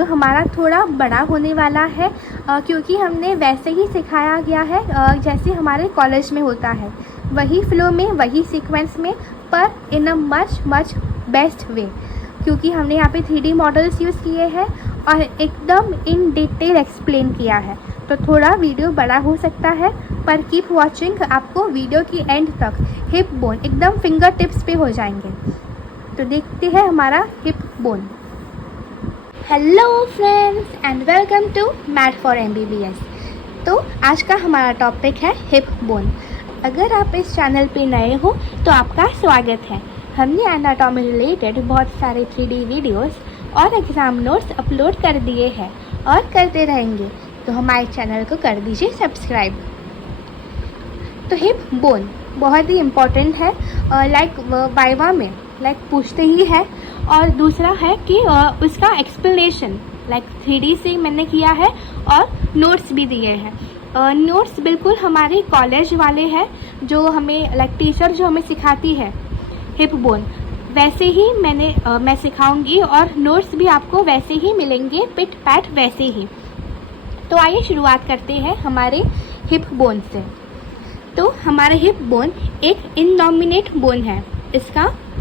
Video हमारा थोड़ा बड़ा होने वाला है क्योंकि हमने वैसे ही सिखाया गया है जैसे हमारे कॉलेज में होता है, वही फ्लो में, वही सीक्वेंस में, पर इन अ मच बेस्ट वे, क्योंकि हमने यहाँ पे 3D मॉडल्स यूज़ किए हैं और एकदम इन डिटेल एक्सप्लेन किया है। तो थोड़ा वीडियो बड़ा हो सकता है, पर कीप वॉचिंग, आपको वीडियो की एंड तक हिप बोन एकदम फिंगर टिप्स पे हो जाएंगे। तो देखते हैं हमारा hip bone. Hello friends and welcome to math for MBBS। तो आज का हमारा टॉपिक है हिप बोन। अगर आप इस चैनल पे नए हो तो आपका स्वागत है। हमने एनाटॉमी रिलेटेड बहुत सारे 3D वीडियोस और एग्ज़ाम नोट्स अपलोड कर दिए हैं और करते रहेंगे, तो हमारे चैनल को कर दीजिए सब्सक्राइब। तो हिप बोन बहुत ही इम्पॉर्टेंट है, लाइक वाइवा में पूछते ही है। और दूसरा है कि उसका एक्सप्लेनेशन 3D से मैंने किया है और नोट्स भी दिए हैं। नोट्स बिल्कुल हमारे कॉलेज वाले हैं, जो हमें टीचर जो हमें सिखाती है हिप बोन, वैसे ही मैं सिखाऊंगी और नोट्स भी आपको वैसे ही मिलेंगे, पिट पैट वैसे ही। तो आइए शुरुआत करते हैं हमारे हिप बोन से। तो हमारा हिप बोन एक इनडोमिनेट बोन है।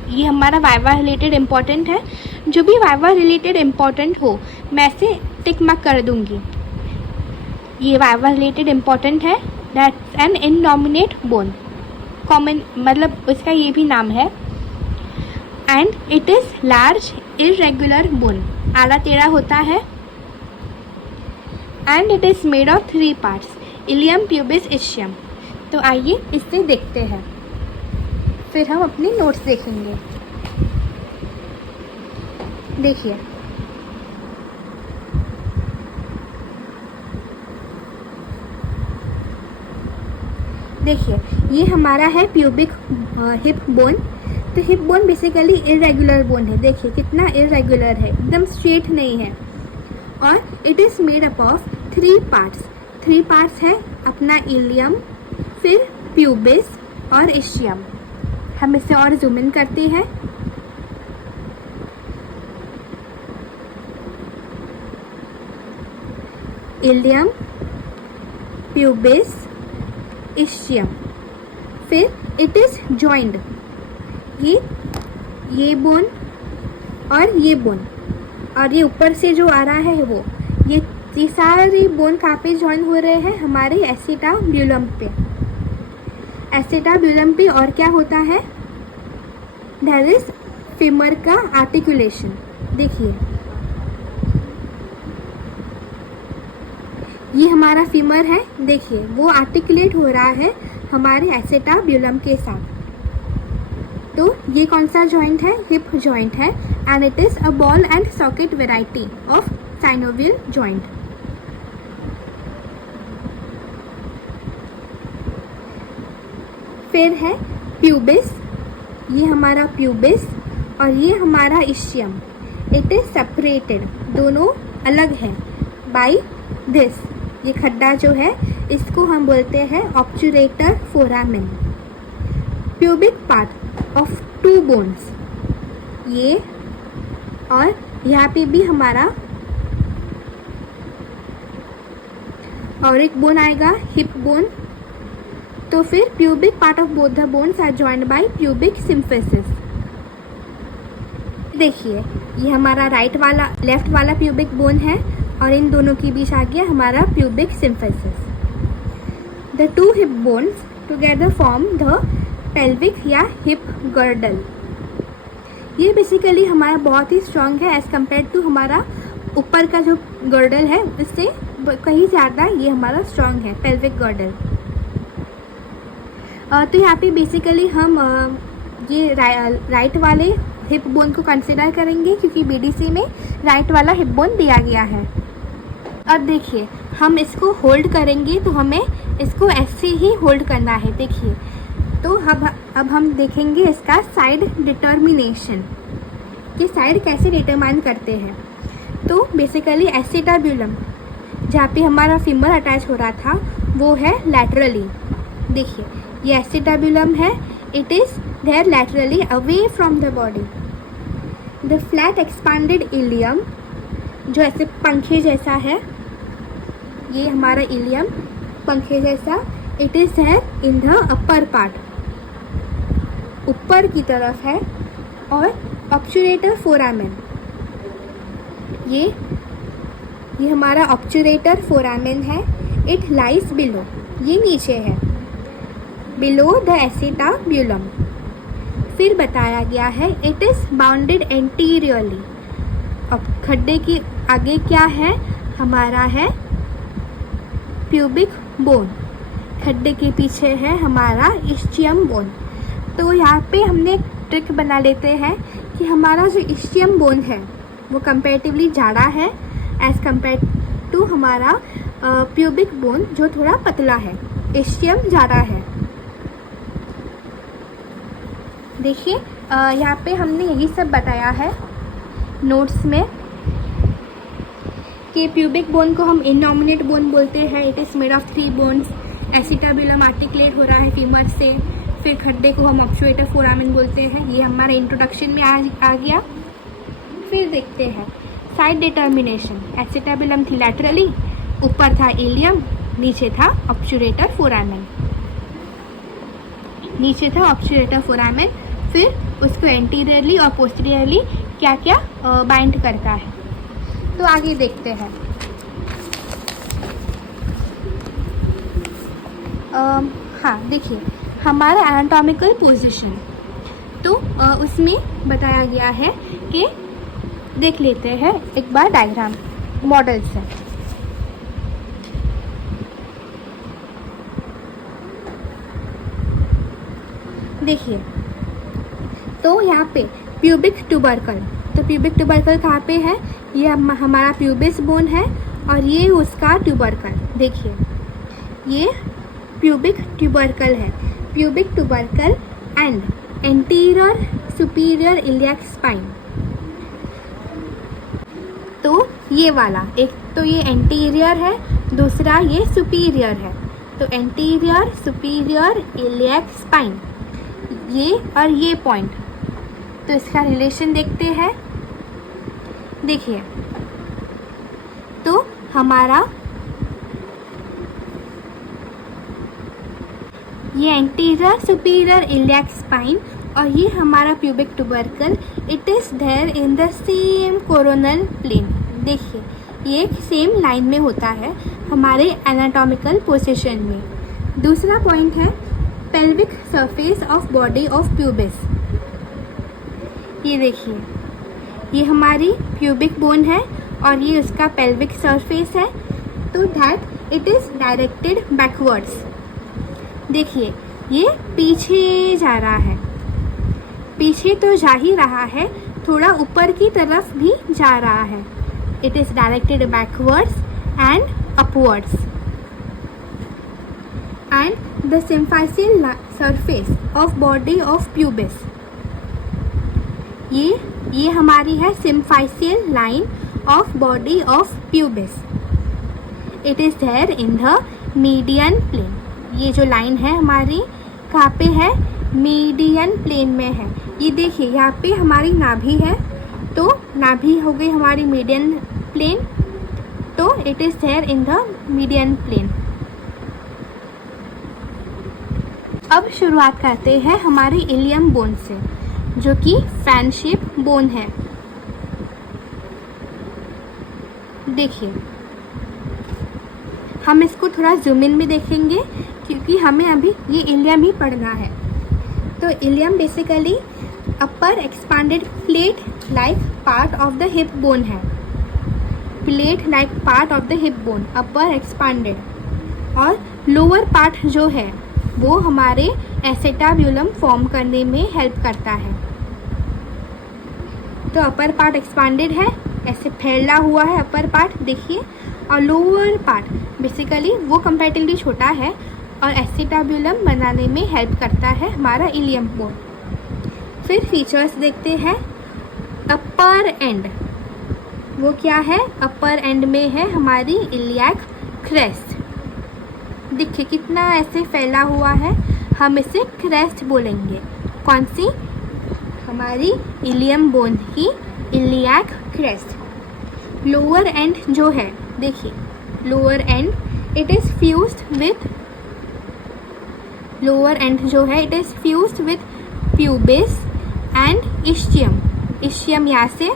ये हमारा वाइवा रिलेटेड इम्पॉर्टेंट है। जो भी वाइवा रिलेटेड इम्पॉर्टेंट हो मैं इसे टिक मार्क कर दूंगी। ये वाइवा रिलेटेड इम्पॉर्टेंट है, that's an innominate bone. Common मतलब उसका ये भी नाम है। And it is large irregular bone, आड़ा टेढ़ा होता है। And it is made of 3 parts, ilium, pubis, ischium. तो आइए इससे देखते हैं, फिर हम अपनी नोट्स देखेंगे। देखिए ये हमारा है प्यूबिक हिप बोन। तो hip bone basically irregular bone है। देखिए कितना इरेगुलर है, एकदम स्ट्रेट नहीं है। और it is made up of 3 parts. 3 parts है अपना इलियम, फिर प्यूबिस और इस्चियम। हम इसे और जूम इन करते हैं। इलियम, प्यूबिस, इस्चियम, फिर इट इज़ जॉइंड। ये बोन और ये बोन, और ये ऊपर से जो आ रहा है वो, ये सारे बोन कहाँ पे जॉइन हो रहे हैं? हमारे एसिटाब्यूलम पे। एसिटाब्यूलम पे और क्या होता है? देयर इज फीमर का आर्टिकुलेशन। देखिए ये हमारा फीमर है, देखिए वो आर्टिकुलेट हो रहा है हमारे एसिटाब्यूलम के साथ। तो ये कौन सा जॉइंट है? हिप जॉइंट है। And it is a ball and socket variety of synovial joint. फिर है प्यूबिस, ये हमारा प्यूबिस और ये हमारा इस्चियम। इट इज सेपरेटेड, दोनों अलग हैं बाय दिस। ये खड्डा जो है इसको हम बोलते हैं obturator foramen. Pubic part of 2 bones, ये और यहाँ पे भी हमारा और एक बोन आएगा, हिप बोन। तो फिर pubic part of both the bones are joined by pubic symphysis. देखिए ये हमारा लेफ्ट वाला प्यूबिक बोन है और इन दोनों के बीच आ गया हमारा pubic symphysis. The 2 hip bones together form the pelvic या हिप गर्डल। ये बेसिकली हमारा बहुत ही स्ट्रॉन्ग है एज कम्पेयर टू हमारा ऊपर का जो गर्डल है, इससे कहीं ज़्यादा ये हमारा स्ट्रॉन्ग है पेल्विक गर्डल। तो यहाँ पे बेसिकली हम ये राइट वाले हिप बोन को कंसिडर करेंगे, क्योंकि BDC में राइट वाला हिप बोन दिया गया है। अब देखिए हम इसको होल्ड करेंगे, तो हमें इसको ऐसे ही होल्ड करना है। देखिए तो अब हम देखेंगे इसका साइड डिटर्मिनेशन, कि साइड कैसे डिटरमाइन करते हैं। तो बेसिकली एसिटाब्यूलम जहाँ पे हमारा फीमर अटैच हो रहा था वो है लैटरली। देखिए ये एसिटाब्यूलम है, it is there laterally away from the body. The flat expanded ilium जो ऐसे पंखे जैसा है, ये हमारा इलियम पंखे जैसा। इट इज़ है इन द अपर पार्ट, ऊपर की तरफ है। और ऑब्चुरेटर फोरामेन, ये हमारा ऑब्चुरेटर फोरामेन है। इट लाइज बिलो, ये नीचे है, बिलो द एसिटाब्यूलम। फिर बताया गया है इट इज़ बाउंडेड एंटीरियरली। अब खड्डे के आगे क्या है, हमारा है प्यूबिक बोन, खड्डे के पीछे है हमारा इस्चियम बोन। तो यहाँ पे हमने एक ट्रिक बना लेते हैं कि हमारा जो इस्चियम बोन है वो कंपैरेटिवली ज़्यादा है एज़ कम्पेयर टू हमारा प्यूबिक बोन जो थोड़ा पतला है, इस्चियम ज़्यादा है। देखिए यहाँ पे हमने यही सब बताया है नोट्स में कि प्यूबिक बोन को हम इननॉमिनेट बोन बोलते हैं। It is made of 3 bones. Acetabulum articulate हो रहा है फीमर से। फिर खड्डे को हम ऑब्चुरेटर फोरामेन बोलते हैं। ये हमारे इंट्रोडक्शन में आ गया। फिर देखते हैं साइड डिटर्मिनेशन। एसिटाब्यूलम थी लैटरली, ऊपर था इलियम, नीचे था ऑब्चुरेटर फोरामेन, नीचे था ऑब्चुरेटर फोरामेन। फिर उसको एंटीरियरली और पोस्टीरियरली क्या क्या बाइंड करता है। तो आगे देखते हैं। हाँ देखिए हमारा एनाटॉमिकल पोजीशन, तो उसमें बताया गया है कि देख लेते हैं एक बार डायग्राम मॉडल से। देखिए तो यहाँ पे प्यूबिक ट्यूबरकल, तो प्यूबिक ट्यूबरकल कहाँ पे है, ये हमारा प्यूबिस बोन है और ये उसका ट्यूबरकल। देखिए ये प्यूबिक ट्यूबरकल है, pubic tubercle and anterior superior iliac spine. तो ये वाला एक तो ये एंटीरियर है, दूसरा ये सुपीरियर है। तो एंटीरियर सुपीरियर इलियक स्पाइन, ये और ये पॉइंट, तो इसका रिलेशन देखते हैं। देखिए तो हमारा ये एंटीरियर सुपीरियर इलियक स्पाइन और ये हमारा pubic tubercle, it is there in the same coronal plane. देखिए ये सेम लाइन में होता है हमारे एनाटॉमिकल पोजीशन में। दूसरा पॉइंट है pelvic surface of body of pubis. ये देखिए ये हमारी प्यूबिक बोन है और ये उसका पेल्विक सरफेस है। तो that it is directed backwards. देखिए ये पीछे जा रहा है, पीछे तो जा ही रहा है, थोड़ा ऊपर की तरफ भी जा रहा है। It is directed backwards and upwards. And the symphysial surface of body of pubis, ये हमारी है symphysial line of body of pubis. It is there in the median plane. ये जो लाइन है हमारी कहाँ पे है, मीडियन प्लेन में है। ये देखिए यहाँ पे हमारी नाभि है, तो नाभि हो गई हमारी मीडियन प्लेन। तो it is there in the median plane. अब शुरुआत करते हैं हमारे इलियम बोन से, जो कि फैन शेप बोन है। देखिए हम इसको थोड़ा जूम इन में देखेंगे क्योंकि हमें अभी ये इलियम ही पढ़ना है। तो ilium basically upper expanded plate like part of the hip bone है। Plate like part of the hip bone, upper expanded. और लोअर पार्ट जो है वो हमारे एसेटाब्यूलम फॉर्म करने में हेल्प करता है। तो अपर पार्ट एक्सपांडेड है, ऐसे फैला हुआ है अपर पार्ट देखिए। और लोअर पार्ट बेसिकली वो कंपैरेटिवली छोटा है और एसिटाब्यूलम बनाने में हेल्प करता है हमारा इलियम बोन। फिर फीचर्स देखते हैं। अपर एंड, वो क्या है, अपर एंड में है हमारी इलियक क्रेस्ट। देखिए कितना ऐसे फैला हुआ है, हम इसे क्रेस्ट बोलेंगे। कौन सी, हमारी इलियम बोन की इलियक क्रेस्ट। लोअर एंड जो है, देखिए lower end it is fused with, lower end जो है it is fused with pubis and ischium, ischium यहाँ से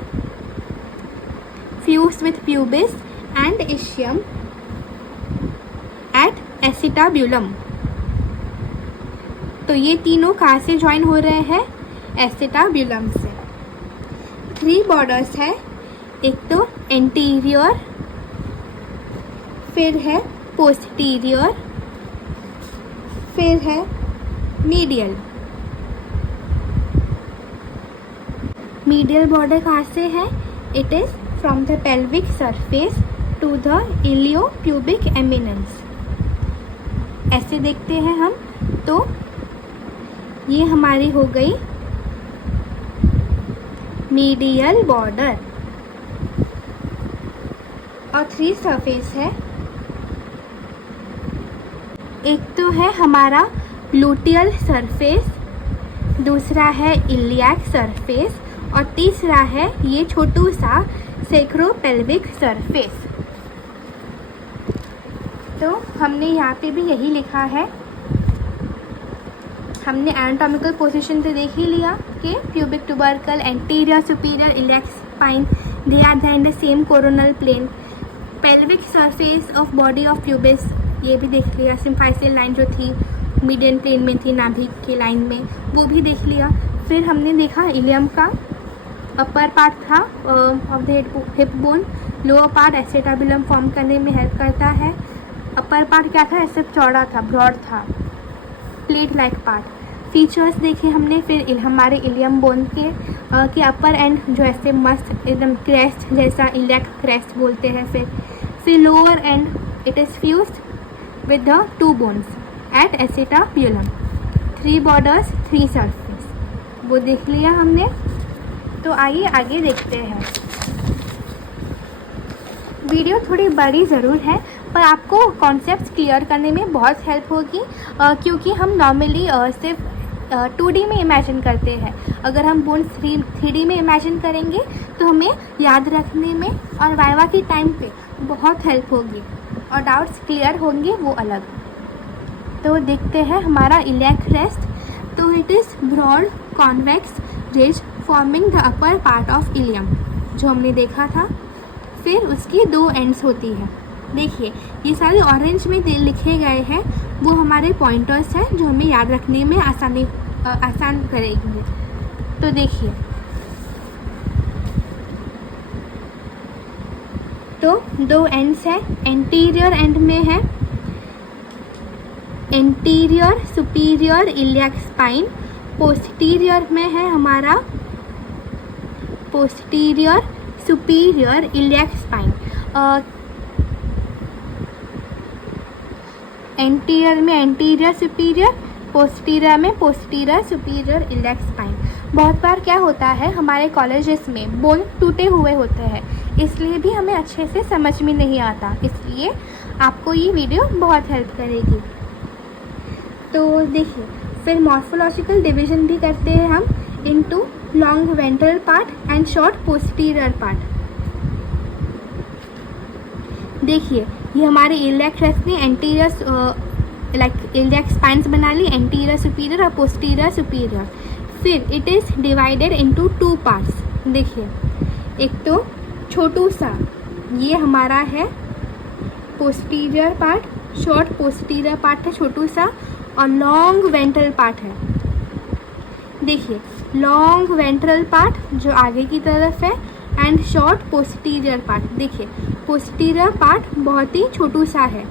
fused with pubis and ischium at acetabulum. तो ये तीनों कहाँ से ज्वाइन हो रहे हैं? एसिटाब्यूलम से। 3 बॉर्डर्स है, एक तो एंटीरियर, फिर है पोस्टीरियर, फिर है मीडियल। मीडियल बॉर्डर कहाँ से है? It is from the pelvic surface to the iliopubic eminence. ऐसे देखते हैं हम, तो ये हमारी हो गई मीडियल बॉर्डर। और 3 सरफेस है, एक तो है हमारा लूटियल सरफेस, दूसरा है इलियाक सरफेस और तीसरा है ये छोटू सा सेक्रोपेल्विक सरफेस। तो हमने यहाँ पे भी यही लिखा है, हमने एनाटॉमिकल पोजीशन से देख ही लिया कि pubic tubercle, anterior superior iliac spine, they are in the same coronal plane. Pelvic surface of body of pubis ये भी देख लिया, सिम्फाइसियल लाइन जो थी मीडियन प्लेन में थी नाभिक के लाइन में, वो भी देख लिया। फिर हमने देखा इलियम का अपर पार्ट था of the hip bone, lower part acetabulum form करने में हेल्प करता है। अपर पार्ट क्या था? ऐसे चौड़ा था, ब्रॉड था, प्लेट लाइक पार्ट। फीचर्स देखे हमने। फिर हमारे इलियम बोन के अपर एंड जो ऐसे मस्त एकदम क्रेस्ट जैसा इलियक क्रेस्ट बोलते हैं। फिर lower end it is fused with the 2 bones at acetabulum. 3 borders 3 surface, वो देख लिया हमने। तो आइए आगे देखते हैं। वीडियो थोड़ी बड़ी ज़रूर है पर आपको कॉन्सेप्ट्स क्लियर करने में बहुत हेल्प होगी, क्योंकि हम नॉर्मली सिर्फ 2D में इमेजिन करते हैं। अगर हम बोन 3D में इमेजिन करेंगे तो हमें याद रखने में और वाइवा के टाइम पे बहुत हेल्प होगी और डाउट्स क्लियर होंगे वो अलग। तो देखते हैं हमारा इलियक क्रेस्ट। तो it is broad convex ridge forming the upper part of ilium, जो हमने देखा था। फिर उसकी 2 एंड्स होती है। देखिए ये सारे ऑरेंज में लिखे गए हैं, वो हमारे पॉइंटर्स हैं जो हमें याद रखने में आसान करेंगे। तो देखिए, तो 2 एंड्स है। एंटीरियर एंड में है anterior superior iliac spine, posterior में है हमारा posterior superior iliac spine. Anterior में एंटीरियर सुपीरियर, पोस्टीरियर में पोस्टीरियर सुपीरियर इलियक स्पाइन। बहुत बार क्या होता है हमारे कॉलेजेस में बोन टूटे हुए होते हैं, इसलिए भी हमें अच्छे से समझ में नहीं आता, इसलिए आपको ये वीडियो बहुत हेल्प करेगी। तो देखिए, फिर मॉर्फोलॉजिकल डिवीजन भी करते हैं हम into long ventral part and short posterior part. देखिए ये हमारे इलियक क्रेस्ट ने एंटीरियर इलियक स्पाइन्स बना ली, एंटीरियर सुपीरियर और पोस्टीरियर सुपीरियर। फिर it is divided into 2 parts. देखिए एक तो छोटू सा ये हमारा है posterior part, short posterior part है छोटू सा, और लॉन्ग वेंट्रल पार्ट है। देखिए लॉन्ग वेंट्रल पार्ट जो आगे की तरफ है एंड शॉर्ट पोस्टीरियर पार्ट। देखिए पोस्टीरियर पार्ट बहुत ही छोटू सा है।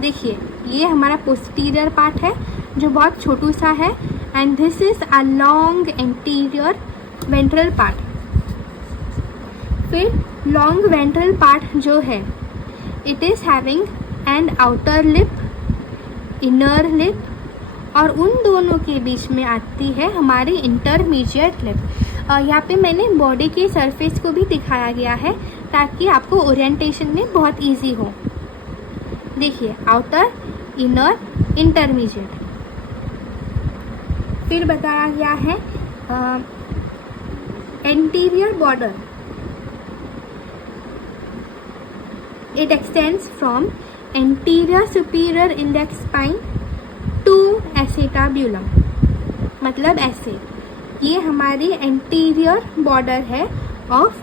देखिए ये हमारा पोस्टीरियर पार्ट है जो बहुत छोटू सा है and this is a long anterior ventral part. फिर लॉन्ग वेंट्रल पार्ट जो है it is having an outer lip, inner lip, और उन दोनों के बीच में आती है हमारी इंटरमीडिएट लिप। यहाँ पे मैंने बॉडी के सरफेस को भी दिखाया गया है ताकि आपको ओरिएंटेशन में बहुत इजी हो। देखिए आउटर, इनर, इंटरमीडिएट। फिर बताया गया है anterior border. It extends from anterior superior iliac spine to acetabulum. मतलब ऐसे, ये हमारी एंटीरियर बॉर्डर है ऑफ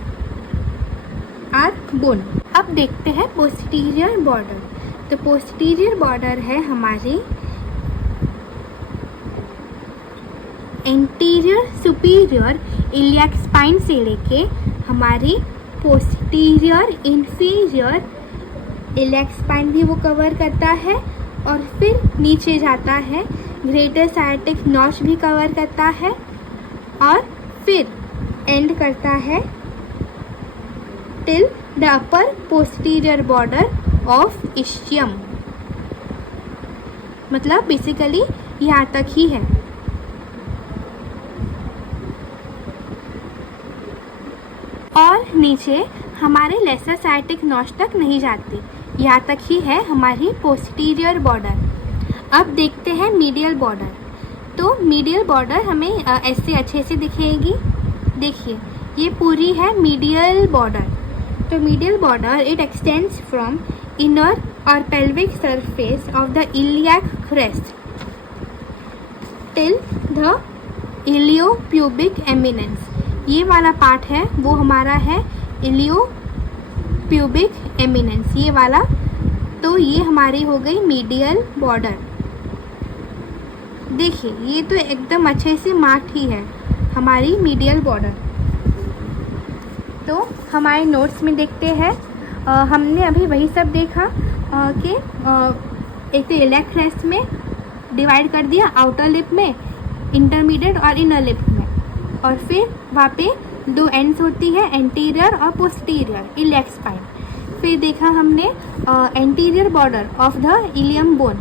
आर बोन। अब देखते हैं पोस्टीरियर बॉर्डर। तो पोस्टीरियर बॉर्डर है हमारी एंटीरियर सुपीरियर इलियाक स्पाइन से लेके हमारी पोस्टीरियर इंफीरियर इलियाक स्पाइन भी वो कवर करता है, और फिर नीचे जाता है, ग्रेटर साइटिक नॉच भी कवर करता है, और फिर एंड करता है till the upper posterior border of ischium. मतलब बेसिकली यहाँ तक ही है। और नीचे हमारे लेसर साइटिक नॉच तक नहीं जाती, यहाँ तक ही है हमारी पोस्टीरियर बॉर्डर। अब देखते हैं मीडियल बॉर्डर। तो मीडियल बॉर्डर हमें ऐसे अच्छे से दिखेगी। देखिए ये पूरी है मीडियल बॉर्डर। तो medial border it extends from inner और pelvic surface of the iliac crest till the iliopubic eminence. ये वाला पार्ट है वो हमारा है इलियोप्यूबिक एमिनेंस, ये वाला। तो ये हमारी हो गई मीडियल बॉर्डर। देखिए ये तो एकदम अच्छे से मार्क्ड ही है हमारी मीडियल बॉर्डर। तो हमारे नोट्स में देखते हैं, हमने अभी वही सब देखा कि एक तो इलियाक क्रेस्ट में डिवाइड कर दिया, आउटर लिप में, इंटरमीडिएट और इनर लिप में, और फिर वहाँ पे दो एंड्स होती है, एंटीरियर और पोस्टीरियर इलियाक स्पाइन। फिर देखा हमने anterior border of the ilium bone,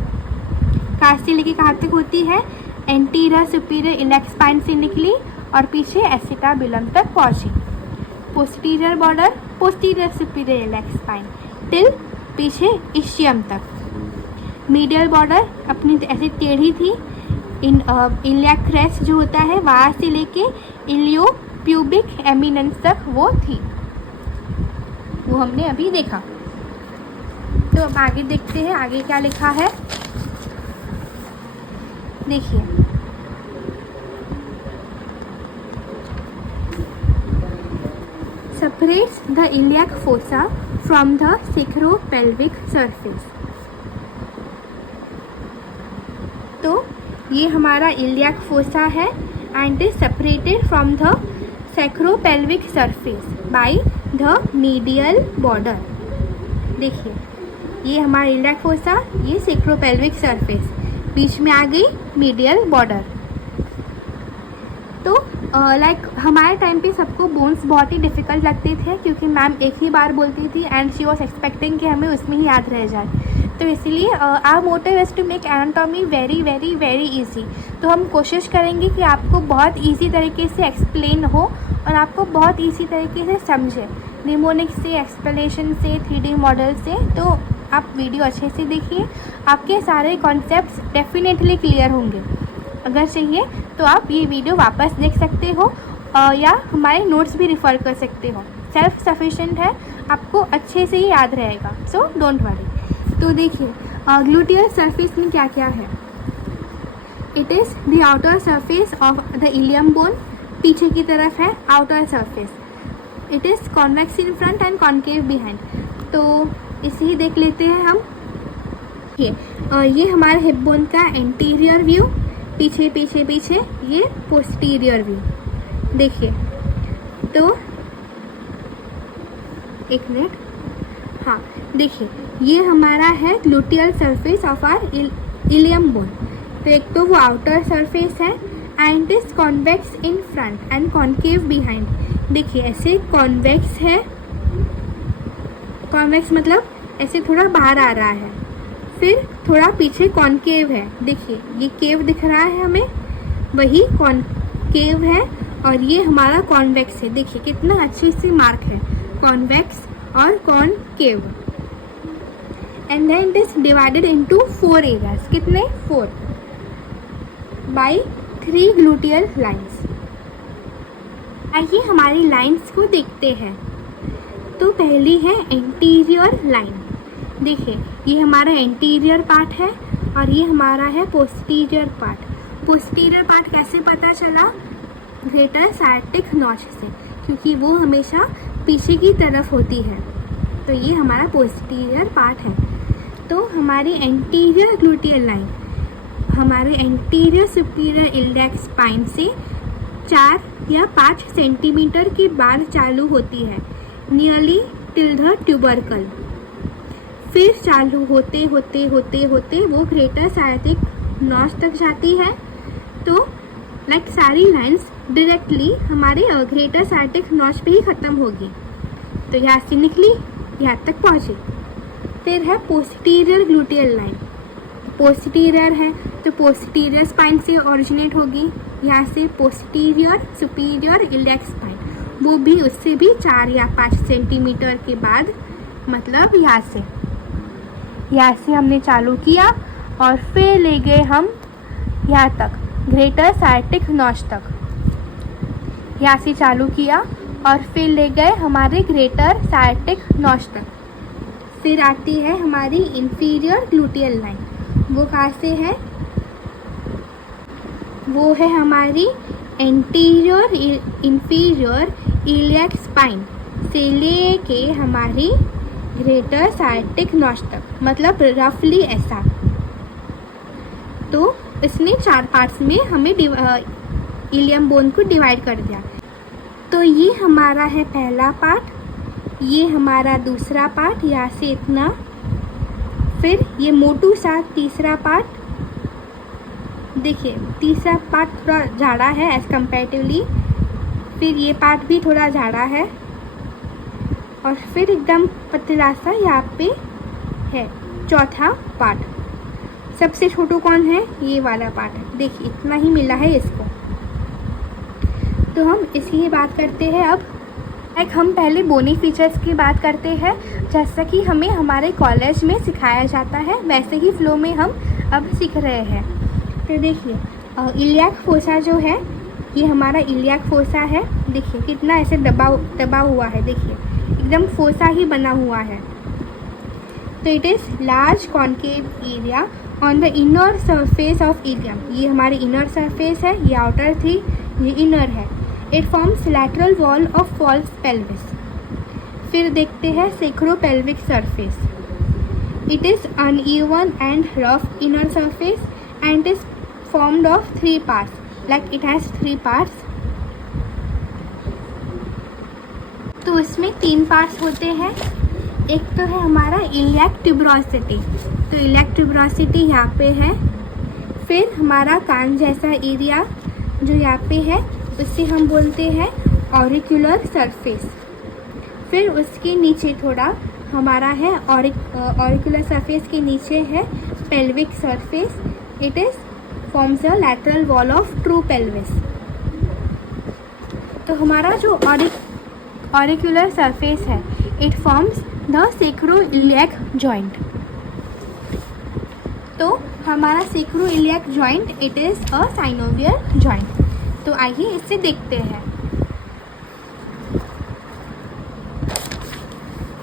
कहाँ से लेके कहाँ तक होती है, एंटीरियर सुपीरियर इलियाक स्पाइन से निकली और पीछे एसिटाबुलम तक पहुँची। Posterior border posterior superior iliac spine till पीछे इस्चियम तक। मीडियल बॉर्डर अपनी ऐसे टेढ़ी थी, इलियाक क्रेस्ट जो होता है वहाँ से लेके इलियोप्यूबिक एमिनेंस तक वो थी, वो हमने अभी देखा। तो अब आगे देखते हैं आगे क्या लिखा है। देखिए separates the iliac fossa from the sacropelvic surface। तो ये हमारा इलियाक फोसा है and is separated from the sacropelvic surface by the medial border. देखिए ये हमारा इलियाक फोसा, ये सैक्रोपेल्विक सरफेस, बीच में आ गई मीडियल बॉर्डर। तो लाइक हमारे टाइम पे सबको बोन्स बहुत ही डिफ़िकल्ट लगते थे क्योंकि मैम एक ही बार बोलती थी एंड शी वॉज एक्सपेक्टिंग कि हमें उसमें ही याद रह जाए। तो इसलिए our motive is to make anatomy very very very easy. तो हम कोशिश करेंगे कि आपको बहुत इजी तरीके से एक्सप्लेन हो और आपको बहुत इजी तरीके से समझे, निमोनिक से, एक्सप्लेनेशन से, 3D मॉडल से। तो आप वीडियो अच्छे से देखिए, आपके सारे कॉन्सेप्ट्स डेफिनेटली क्लियर होंगे। अगर चाहिए तो आप ये वीडियो वापस देख सकते हो या हमारे नोट्स भी रिफ़र कर सकते हो। सेल्फ सफिशेंट है, आपको अच्छे से ही याद रहेगा, सो डोंट वरी। तो देखिए ग्लूटियल सरफेस में क्या क्या है। It is the outer surface of the ilium bone, पीछे की तरफ है outer surface. It is convex in front and concave behind. तो इसे ही देख लेते हैं हम। ये हमारे हिप बोन का एंटीरियर व्यू, पीछे पीछे पीछे ये पोस्टीरियर व्यू। देखिए तो एक मिनट, हाँ देखिए ये हमारा है gluteal surface of our ilium bone. तो एक तो वो आउटर सरफेस है and is convex in front and concave behind. देखिए ऐसे कॉन्वेक्स है, कॉन्वेक्स मतलब ऐसे थोड़ा बाहर आ रहा है, फिर थोड़ा पीछे कॉन्केव है। देखिए ये केव दिख रहा है हमें, वही कॉन्केव है, और ये हमारा कॉन्वेक्स है। देखिए कितना अच्छी सी मार्क है, कॉन्वेक्स और concave. And then it is divided into 4 areas. कितने? 4 बाय 3 ग्लूटियल लाइन्स। आइए हमारी लाइन्स को देखते हैं। तो पहली है एंटीरियर लाइन। देखिए ये हमारा एंटीरियर पार्ट है और ये हमारा है पोस्टीरियर पार्ट। पोस्टीरियर पार्ट कैसे पता चला? ग्रेटर साइटिक नॉच से, क्योंकि वो हमेशा पीछे की तरफ होती है। तो ये हमारा पोस्टीरियर पार्ट है। तो हमारी एंटीरियर ग्लूटियल लाइन हमारे एंटीरियर सुपीरियर इलियक स्पाइन से 4 या 5 सेंटीमीटर के बाद चालू होती है, नियरली टिल द ट्यूबरकल। फिर चालू होते होते होते होते वो ग्रेटर साइटिक नॉच तक जाती है। तो सारी लाइंस डायरेक्टली हमारे ग्रेटर साइटिक नॉच पे ही ख़त्म होगी। तो यहाँ से निकली, यहाँ तक पहुँची। फिर है पोस्टीरियर ग्लूटियल लाइन। पोस्टीरियर है तो पोस्टीरियर स्पाइन से ओरिजिनेट होगी, यहाँ से पोस्टीरियर सुपीरियर इलियक स्पाइन, वो भी उससे भी 4 या 5 सेंटीमीटर के बाद, मतलब यहाँ से हमने चालू किया और फिर ले गए हम यहाँ तक, ग्रेटर साइटिक नॉच तक। यहाँ से चालू किया और फिर ले गए हमारे ग्रेटर साइटिक नॉच तक। फिर आती है हमारी इंफीरियर ग्लूटियल लाइन। वो कहाँ से है? वो है हमारी एंटीरियर इंफीरियर इलियक स्पाइन से लेके हमारी ग्रेटर साइटिक नॉच तक, मतलब रफली ऐसा। तो इसने 4 पार्ट्स में हमें इलियम बोन को डिवाइड कर दिया। तो ये हमारा है पहला पार्ट, ये हमारा दूसरा पार्ट, यहाँ से इतना। फिर ये मोटू सा तीसरा पार्ट। देखिए तीसरा पार्ट थोड़ा झाड़ा है एज कंपेरेटिवली। फिर ये पार्ट भी थोड़ा झाड़ा है और फिर एकदम पतला सा यहाँ पे है चौथा पार्ट। सबसे छोटू कौन है? ये वाला पार्ट है। देखिए इतना ही मिला है इसको। तो हम इसकी बात करते हैं अब। हम पहले बोनी फीचर्स की बात करते हैं। जैसा कि हमें हमारे कॉलेज में सिखाया जाता है वैसे ही फ्लो में हम अब सीख रहे हैं। तो देखिए इलियक फोसा जो है, ये हमारा इलियक फोसा है। देखिए कितना ऐसे दबा हुआ है, देखिए एकदम फोसा ही बना हुआ है। तो it is large concave area on the inner surface of ilium. ये हमारी इनर सरफेस है, ये आउटर थी, ये इनर है। It forms lateral wall of false pelvis. फिर देखते हैं sacropelvic surface. It is uneven and rough inner surface and is formed of 3 parts, like it has 3 parts. तो इसमें 3 पार्ट्स होते हैं। एक तो है हमारा इलियक ट्यूबरोसिटी। तो इलियक ट्यूबरोसिटी यहाँ पे है। फिर हमारा कान जैसा एरिया जो यहाँ पे है उससे हम बोलते हैं ऑरिकुलर सरफेस। फिर उसके नीचे थोड़ा हमारा है ऑरिकुलर सरफेस के नीचे है pelvic surface. It is forms a lateral wall of true pelvis. तो हमारा जो ऑरिकुलर सरफेस है, it forms the sacroiliac joint. तो हमारा sacroiliac joint it is a synovial joint. तो आइए इससे देखते हैं।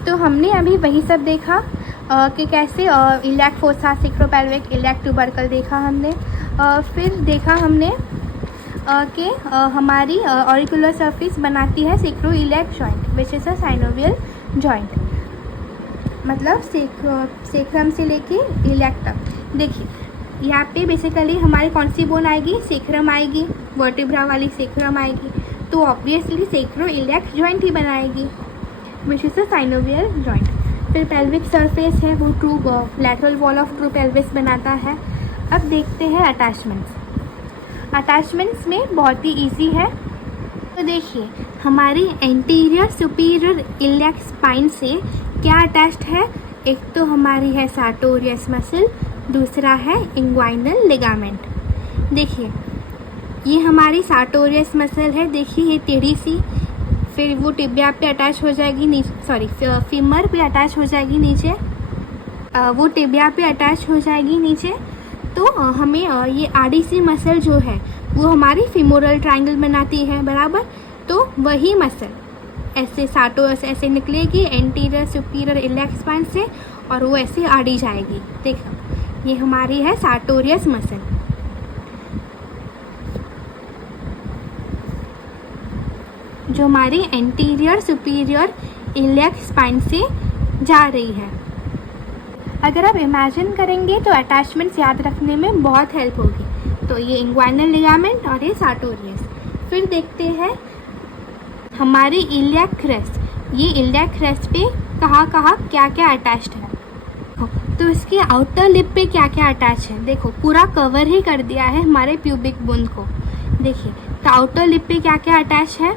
तो हमने अभी वही सब देखा कि कैसे इलियक फोसा, सेक्रोपेल्विक, इलियक ट्यूबरकल देखा हमने। फिर देखा हमने कि हमारी ऑरिकुलर सरफेस बनाती है sacroiliac joint which is a synovial joint, मतलब सेक्रम से लेके इलियक तक। देखिए यहाँ पे बेसिकली हमारी कौन सी बोन आएगी? सेक्रम आएगी, वर्टिब्रा वाली सेक्रम आएगी। तो ऑब्वियसली सेक्रोइलियक जॉइंट ही बनाएगी विच इज़ अ साइनोवियल जॉइंट। फिर पेल्विक सरफेस है वो true lateral wall of true pelvis बनाता है। अब देखते हैं अटैचमेंट्स। अटैचमेंट्स में बहुत ही ईजी है। तो देखिए हमारी एंटीरियर सुपीरियर इलियक स्पाइन से क्या अटैच्ड है? एक तो हमारी है सार्टोरियस मसल, दूसरा है इंग्वाइनल लिगामेंट। देखिए ये हमारी सार्टोरियस मसल है, देखिए ये टेढ़ी सी। फिर वो टिबिया पे अटैच हो जाएगी नीचे, सॉरी फीमर पे अटैच हो जाएगी नीचे, वो टिबिया पे अटैच हो जाएगी नीचे। तो हमें ये आरडीसी मसल जो है वो हमारी फीमोरल ट्रायंगल बनाती है, बराबर। तो वही मसल ऐसे सार्टोरस ऐसे निकलेगी एंटीरियर सुपीरियर इलियक स्पाइन से और वो ऐसे आड़ी जाएगी। देखो ये हमारी है सार्टोरियस मसल। जो हमारी एंटीरियर सुपीरियर इलियक स्पाइन से जा रही है। अगर आप इमेजिन करेंगे तो अटैचमेंट्स याद रखने में बहुत हेल्प होगी। तो ये इंग्वाइनल लिगामेंट और ये सार्टोरियस। फिर देखते हैं हमारी इलियक क्रेस्ट। ये इलियक क्रेस्ट पे कहाँ कहाँ क्या क्या अटैच्ड है। तो इसके आउटर लिप पे क्या क्या अटैच है, देखो पूरा कवर ही कर दिया है हमारे प्यूबिक बोन को। देखिए तो आउटर लिप पे क्या क्या अटैच है,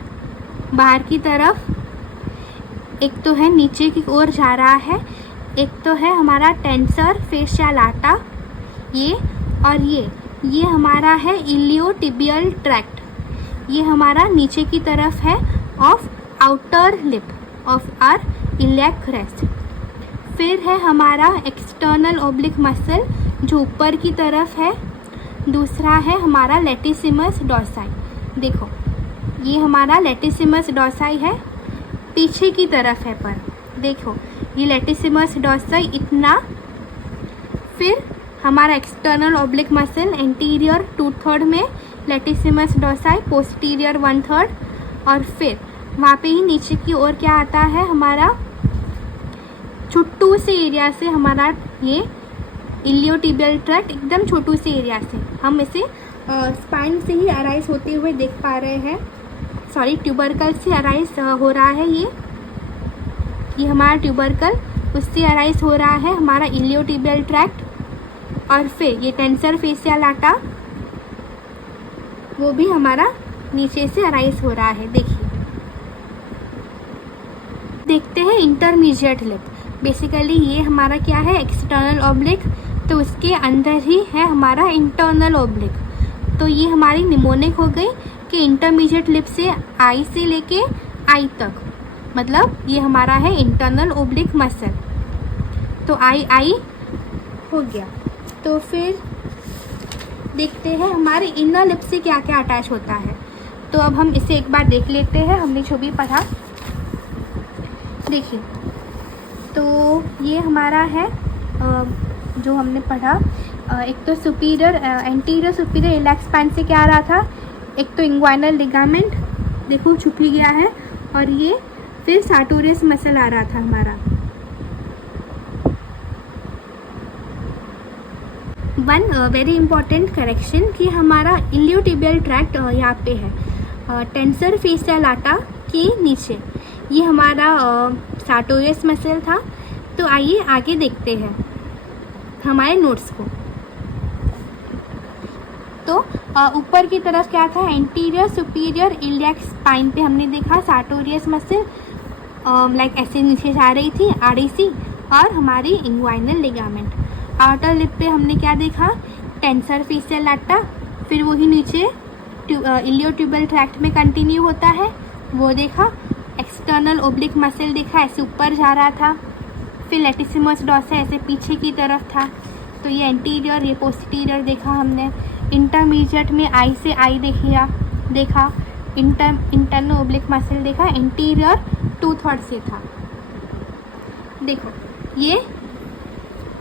बाहर की तरफ एक तो है नीचे की ओर जा रहा है, एक तो है हमारा टेंसर फेशिया लाटा ये, और ये हमारा है इलियोटिबियल ट्रैक्ट। ये हमारा नीचे की तरफ है of outer lip of our iliac crest. फिर है हमारा एक्सटर्नल ओब्लिक मसल जो ऊपर की तरफ है। दूसरा है हमारा लेटिसिमस डॉर्साई। देखो ये हमारा लेटिसिमस डॉर्साई है, पीछे की तरफ है पर देखो ये लेटिसिमस डॉर्साई इतना। फिर हमारा एक्सटर्नल ओब्लिक मसल एंटीरियर 2/3 में, लेटिसिमस डॉर्साई पोस्टीरियर 1/3, और फिर वहाँ पे ही नीचे की ओर क्या आता है हमारा छोटू से एरिया से हमारा ये इलियोटिबियल ट्रैक्ट, एकदम छोटू से एरिया से हम इसे स्पाइन से ही अराइज होते हुए देख पा रहे हैं। सॉरी ट्यूबरकल से अराइज हो रहा है ये हमारा ट्यूबरकल, उससे अराइज हो रहा है हमारा इलियोटिबियल ट्रैक्ट। और फिर ये टेंसर फेशिया लाटा वो भी हमारा नीचे से अराइज हो रहा है। देखिए देखते हैं इंटरमीडिएट लिप। बेसिकली ये हमारा क्या है एक्सटर्नल ओब्लिक, तो उसके अंदर ही है हमारा इंटरनल ओब्लिक। तो ये हमारी निमोनिक हो गई कि इंटरमीडिएट लिप से आई से लेके आई तक, मतलब ये हमारा है इंटरनल ओब्लिक मसल। तो आई हो गया। तो फिर देखते हैं हमारे इनर लिप से क्या क्या अटैच होता है। तो अब हम इसे एक बार देख लेते हैं, हमने जो भी पढ़ा। देखिए तो ये हमारा है जो हमने पढ़ा, एक तो superior anterior superior iliac spine से क्या आ रहा था, एक तो इंग्वाइनल लिगामेंट देखो छुप ही गया है, और ये फिर सार्टोरियस मसल आ रहा था हमारा। वन वेरी इंपॉर्टेंट करेक्शन कि हमारा इलियोटिबियल ट्रैक्ट यहाँ पे है टेंसर फेशिया लाटा के नीचे, ये हमारा सार्टोरियस मसल था। तो आइए आगे देखते हैं हमारे नोट्स को। तो ऊपर की तरफ क्या था, एंटीरियर सुपीरियर इलियक स्पाइन पे हमने देखा सार्टोरियस मसल लाइक ऐसे नीचे जा रही थी आड़ी सी, और हमारी इंग्वाइनल लिगामेंट। आउटर लिप पे हमने क्या देखा, टेंसर फेशिया लाटा, फिर वही नीचे इलियोटिबियल ट्रैक्ट में कंटिन्यू होता है वो देखा। एक्सटर्नल ओब्लिक मसल देखा ऐसे ऊपर जा रहा था, फिर लेटिसिमस डॉर्सा ऐसे पीछे की तरफ था। तो ये एंटीरियर ये पोस्टीरियर देखा हमने। इंटरमीडिएट में आई से आई देखा इंटरनल ओब्लिक मसल देखा, एंटीरियर 2/3 से था। देखो ये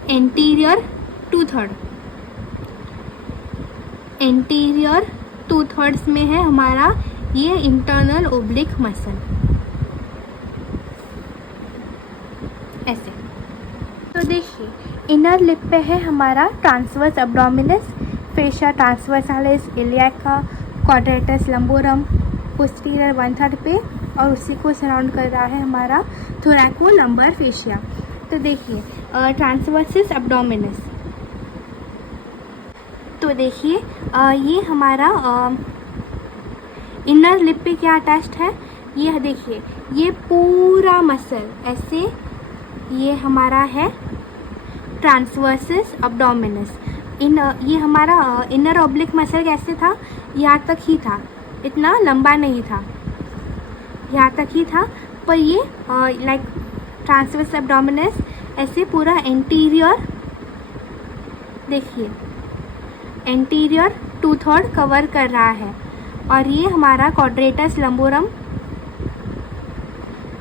एंटीरियर 2/3 एंटीरियर 2/3 में है हमारा ये इंटरनल ओब्लिक मसल ऐसे। तो देखिए इनर लिप पे है हमारा transverse abdominis, fascia transversalis iliaca, quadratus lumborum posterior 1/3 पे, और उसी को सराउंड कर रहा है हमारा थोरैको लंबर फेशिया। तो देखिए ट्रांसवर्सिस एब्डोमिनस, तो देखिए ये हमारा इनर लिप पे क्या अटैच्ड है, ये देखिए ये पूरा मसल ऐसे, ये हमारा है ट्रांसवर्सिस एब्डोमिनस। ये हमारा इनर ऑब्लिक मसल कैसे था, यहाँ तक ही था, इतना लंबा नहीं था, यहाँ तक ही था। पर ये लाइक ट्रांसवर्स एब्डोमिनस ऐसे पूरा एंटीरियर, देखिए एंटीरियर 2/3 कवर कर रहा है। और ये हमारा क्वाड्रेटस लंबोरम,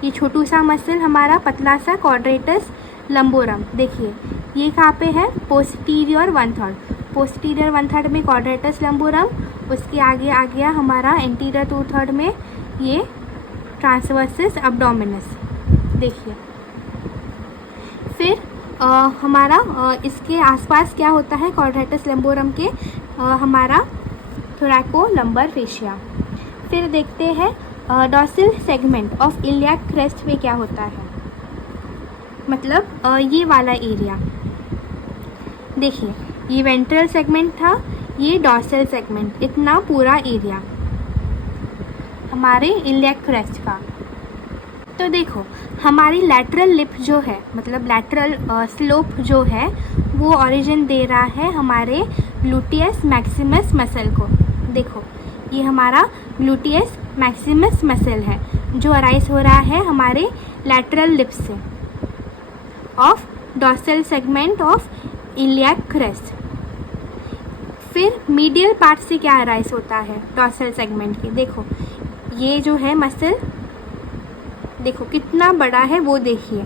ये छोटू सा मसल हमारा पतला सा क्वाड्रेटस लंबोरम। देखिए ये कहाँ पे है, पोस्टीरियर 1/3, पोस्टीरियर 1/3 में क्वाड्रेटस लंबोरम, उसके आगे आ गया हमारा एंटीरियर 2/3 में ये ट्रांसवर्सिस अब्डोमिनस। देखिए फिर हमारा इसके आसपास क्या होता है क्वाड्रेटस लंबोरम के, हमारा थोरैकोलंबर फेशिया। फिर देखते हैं dorsal segment of iliac crest में क्या होता है, मतलब ये वाला एरिया। देखिए ये वेंट्रल सेगमेंट था, ये डॉर्सल सेगमेंट, इतना पूरा एरिया हमारे इलियाक क्रेस्ट का। तो देखो हमारी लैटरल लिप जो है, मतलब लैटरल स्लोप जो है, वो ओरिजिन दे रहा है हमारे ग्लूटियस मैक्सिमस मसल को। देखो ये हमारा ग्लूटियस मैक्सिमस मसल है जो अराइज हो रहा है हमारे लैटरल लिप से of dorsal segment of iliac crest. फिर मीडियल पार्ट से क्या अराइज होता है डॉर्सल सेगमेंट के, देखो ये जो है मसल, देखो कितना बड़ा है वो देखिए,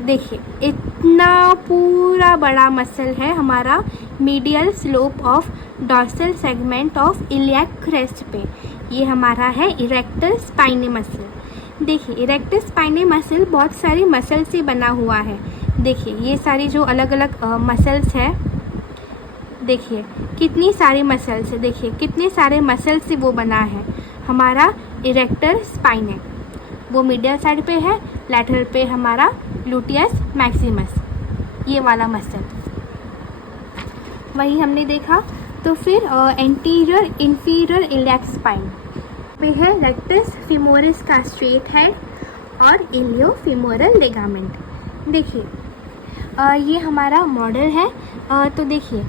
देखिए इतना पूरा बड़ा मसल है हमारा medial slope of dorsal segment of iliac crest पे। ये हमारा है इरेक्टर स्पाइनी मसल। देखिए इरेक्टर स्पाइनी मसल बहुत सारी मसल से बना हुआ है। देखिए ये सारी जो अलग अलग मसल्स है, देखिए कितनी सारी मसल्स है, देखिए कितने सारे मसल से वो बना है हमारा इरेक्टर स्पाइने। वो मीडियल साइड पे है, लैटरल पे हमारा ग्लूटियस मैक्सिमस, ये वाला मसल वही हमने देखा। तो फिर एंटीरियर इंफीरियर इलियाक स्पाइन पे है रेक्टस फीमोरिस का स्ट्रेट हेड और इलियोफीमोरल लिगामेंट। देखिए ये हमारा मॉडल है। तो देखिए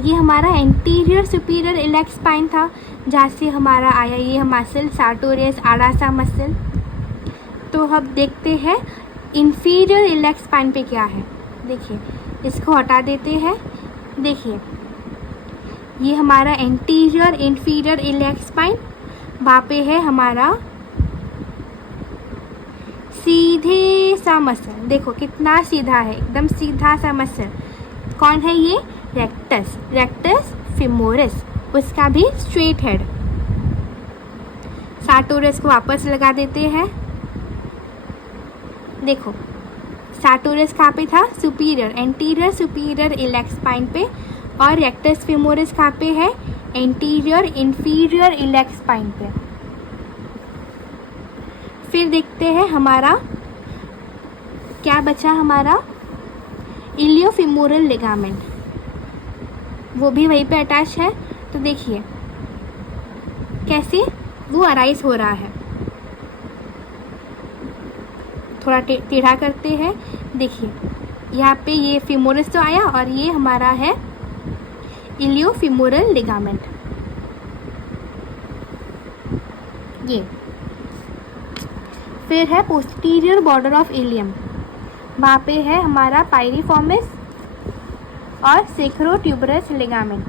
ये हमारा एंटीरियर सुपीरियर इलियाक स्पाइन था, जहाँ से हमारा आया ये मसल सार्टोरियस आरासा मसल। तो अब देखते हैं इंफीरियर इलियाक स्पाइन पे क्या है। देखिए इसको हटा देते हैं। देखिए ये हमारा एंटीरियर इंफीरियर इलियाक स्पाइन, वहाँ पे है हमारा सीधे सा मसल, देखो कितना सीधा है, एकदम सीधा सा मसल। कौन है ये, रेक्टस, रेक्टस फीमोरिस, उसका भी स्ट्रेट हेड। सार्टोरियस को वापस लगा देते हैं। देखो सार्टोरियस कहाँ पे था, superior, anterior superior iliac spine पे, और रेक्टस फीमोरिस कहाँ पे है, एंटीरियर इंफीरियर इलियाक स्पाइन पे। फिर देखते हैं हमारा क्या बचा, हमारा इलियोफीमोरल लिगामेंट, वो भी वहीं पे अटैच है। तो देखिए कैसे वो अराइज हो रहा है, थोड़ा टेढ़ा करते हैं। देखिए यहाँ पे ये फीमोरिस तो आया और ये हमारा है इलियोफीमोरल लिगामेंट। ये फिर है पोस्टीरियर बॉर्डर ऑफ इलियम, वहाँ पे है हमारा पायरिफॉर्मिस और सेक्रोट्यूबरस लिगामेंट।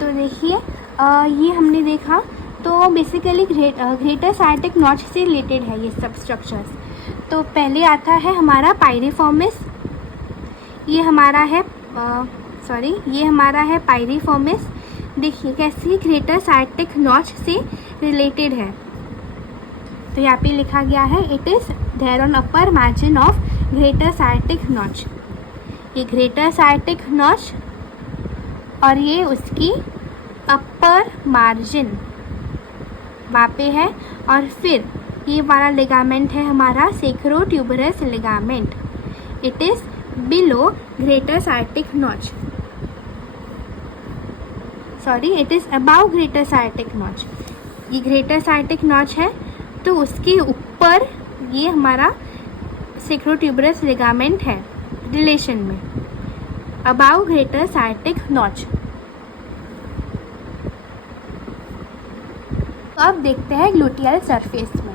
तो देखिए ये हमने देखा। तो बेसिकली ग्रेटर साइटिक नॉच से रिलेटेड है ये सब स्ट्रक्चर्स। तो पहले आता है हमारा पायरिफॉर्मिस, ये हमारा है ये हमारा है पायरिफॉर्मिस। देखिए कैसे ग्रेटर साइटिक नॉच से रिलेटेड है। तो यहाँ पे लिखा गया है it is there on upper margin of greater sciatic notch. ये ग्रेटर साइटिक नॉच और ये उसकी अपर मार्जिन वहाँ पे है। और फिर ये वाला लिगामेंट है हमारा sacrotuberous ligament, it is below greater sciatic notch, it is above greater sciatic notch. ये ग्रेटर साइटिक नॉच है तो उसके ऊपर ये हमारा सेक्रोट्यूबरस लिगामेंट है रिलेशन में, अबाउ ग्रेटर साइटिक नॉच। तो अब देखते हैं ग्लूटियल सरफेस में।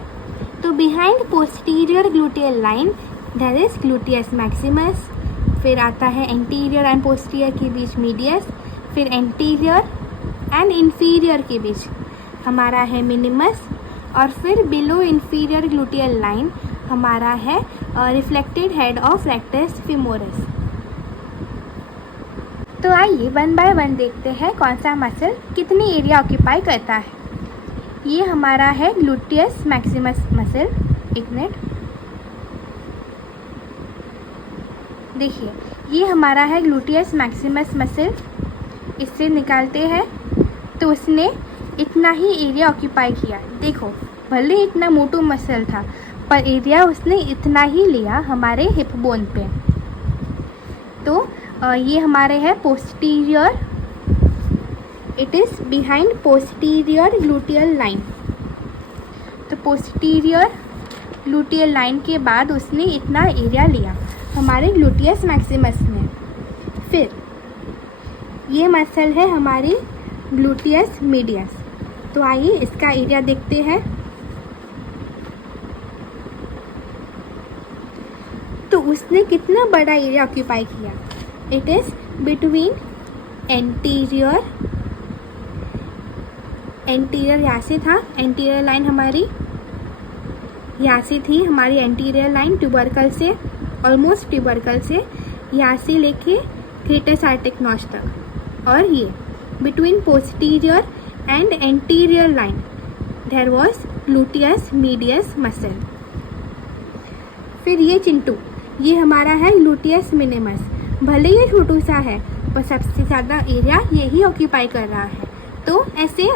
तो behind posterior gluteal line there is gluteus maximus, फिर आता है एंटीरियर एंड पोस्टीरियर के बीच मीडियस, फिर एंटीरियर एंड इंफीरियर के बीच हमारा है मिनिमस, और फिर बिलो इंफीरियर ग्लूटियल लाइन हमारा है reflected head of rectus femoris. तो आइए वन बाय वन देखते हैं कौन सा मसल कितनी एरिया ऑक्यूपाई करता है। ये हमारा है ग्लूटियस मैक्सिमस मसल। एक मिनट, देखिए ये हमारा है ग्लूटियस मैक्सिमस मसल। इससे निकालते हैं तो उसने इतना ही एरिया ऑक्यूपाई किया। देखो भले इतना मोटू मसल था पर एरिया उसने इतना ही लिया हमारे हिप बोन पे। तो ये हमारे है posterior, it is behind posterior gluteal line. तो पोस्टीरियर ग्लूटियल लाइन के बाद उसने इतना एरिया लिया हमारे ग्लूटियस मैक्सिमस ने। फिर ये मसल है हमारी ग्लूटियस मीडियस। तो आइए इसका एरिया देखते हैं। तो उसने कितना बड़ा एरिया ऑक्यूपाई किया। इट इज़ बिटवीन एंटीरियर यहाँ से था, एंटीरियर लाइन हमारी यहाँ से थी, हमारी एंटीरियर लाइन ट्यूबरकल से, ऑलमोस्ट ट्यूबरकल से यहाँ से लेके ग्रेटर आर्टिक नॉच तक। और ये between posterior and anterior line there was gluteus medius muscle. फिर ये चिंटू, ये हमारा है ग्लूटियस मिनिमस। भले ये छोटू सा है पर सबसे ज़्यादा एरिया यही ऑक्यूपाई कर रहा है। तो ऐसे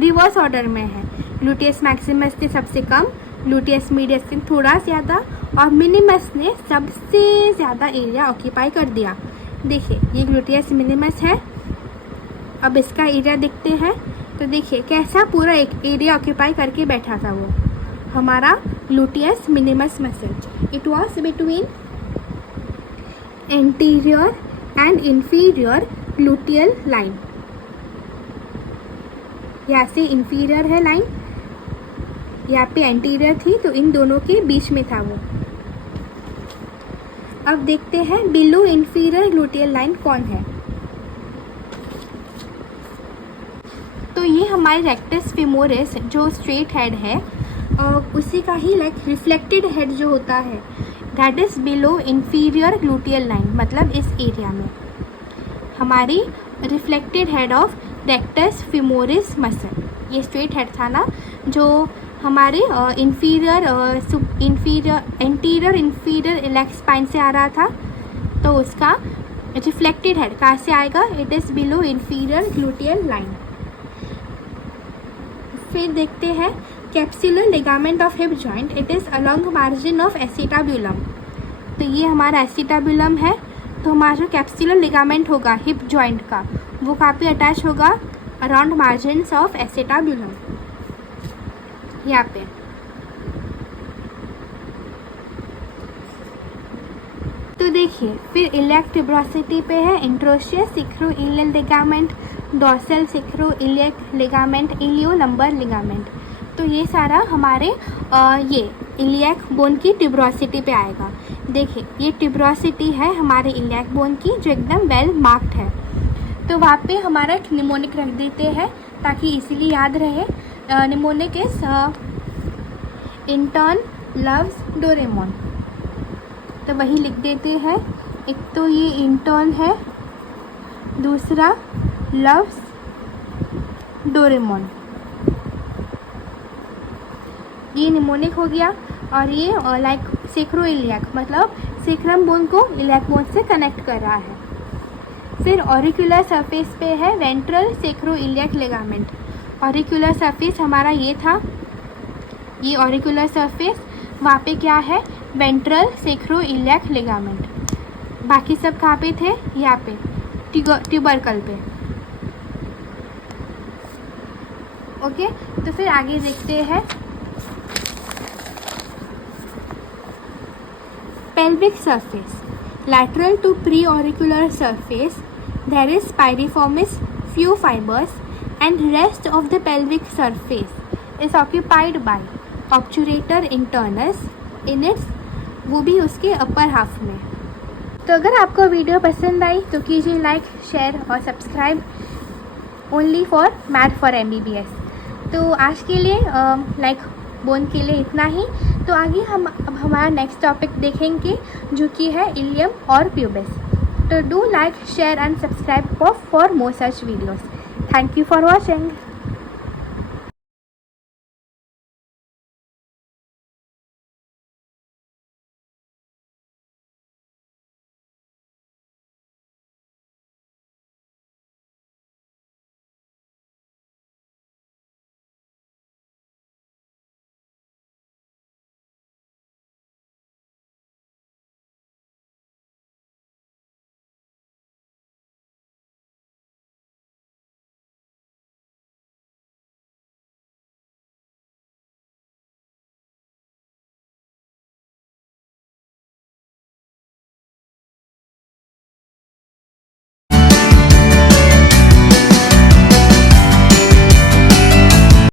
रिवर्स ऑर्डर में है, ग्लूटियस मैक्सिमस से सबसे कम, ग्लूटियस मीडियस से थोड़ा ज़्यादा और मिनिमस ने सबसे ज़्यादा एरिया ऑक्यूपाई कर दिया। देखिए ये ग्लूटियस मिनिमस है। अब इसका एरिया देखते हैं तो देखिए कैसा पूरा एक एरिया ऑक्यूपाई करके बैठा था वो हमारा gluteus minimus muscle. It was between anterior and inferior gluteal line. यहाँ से इंफीरियर है लाइन, यहाँ पे एंटीरियर थी, तो इन दोनों के बीच में था वो। अब देखते हैं बिलो इंफीरियर ग्लूटियल लाइन कौन है। तो ये हमारी रेक्टस फेमोरिस जो स्ट्रेट हेड है उसी का ही लाइक रिफ्लेक्टेड हेड जो होता है that is below inferior gluteal line. मतलब इस एरिया में हमारी reflected head of rectus femoris muscle, ये स्ट्रेट हेड था ना जो हमारे एंटीरियर इंफीरियर इलेक स्पाइन से आ रहा था। तो उसका रिफ्लेक्टेड हेड कहाँ से आएगा, it is below inferior gluteal line. फिर देखते हैं capsular ligament of hip joint, it is along margin of acetabulum. तो ये हमारा एसिटाब्यूलम है। तो हमारा जो कैप्सुलर लिगामेंट होगा हिप जॉइंट का वो कहाँ पे अटैच होगा, अराउंड मार्जिन्स ऑफ एसिटाब्यूलम, यहाँ पे। तो देखिए फिर इलियक ट्यूबरोसिटी पे है interosseous sacroiliac ligament, dorsal sacroiliac ligament, iliolumbar ligament. तो ये सारा हमारे ये इलियक बोन की ट्यूबरोसिटी पे आएगा। देखिए ये ट्यूबरोसिटी है हमारे इलियक बोन की जो एकदम वेल मार्क्ड है। तो वहाँ पे हमारा एक निमोनिक रख देते हैं ताकि इसीलिए याद रहे। Mnemonic is intern loves Doraemon, तो वही लिख देते हैं। एक तो ये इंटर्न है, दूसरा लव्स डोरेमोन, ये निमोनिक हो गया। और ये लाइक सेक्रोइलियक मतलब सेक्रम बोन को इलियक बोन से कनेक्ट कर रहा है। फिर ऑरिकुलर सरफेस पे है वेंट्रल सेक्रोइलियक लिगामेंट। ऑरिकुलर सरफेस हमारा ये था, ये ऑरिकुलर सरफेस, वहाँ पे क्या है, वेंट्रल सेक्रोइलियक लिगामेंट। बाकी सब कहाँ पे थे, यहाँ पे ट्यूबरकल पे। ओके, तो फिर आगे देखते हैं pelvic surface. Lateral to preauricular surface there is pyriformis few fibers and rest of the pelvic surface is occupied by obturator internus in its, वो भी उसके अपर हाफ में। तो अगर आपको वीडियो पसंद आई तो कीजिए लाइक, शेयर और subscribe only for math for MBBS। तो आज के लिए लाइक बोन के लिए इतना ही। तो आगे हम अब हमारा नेक्स्ट टॉपिक देखेंगे जो कि है इलियम और प्यूबिस। तो do like, share and subscribe for more such videos. Thank you for watching.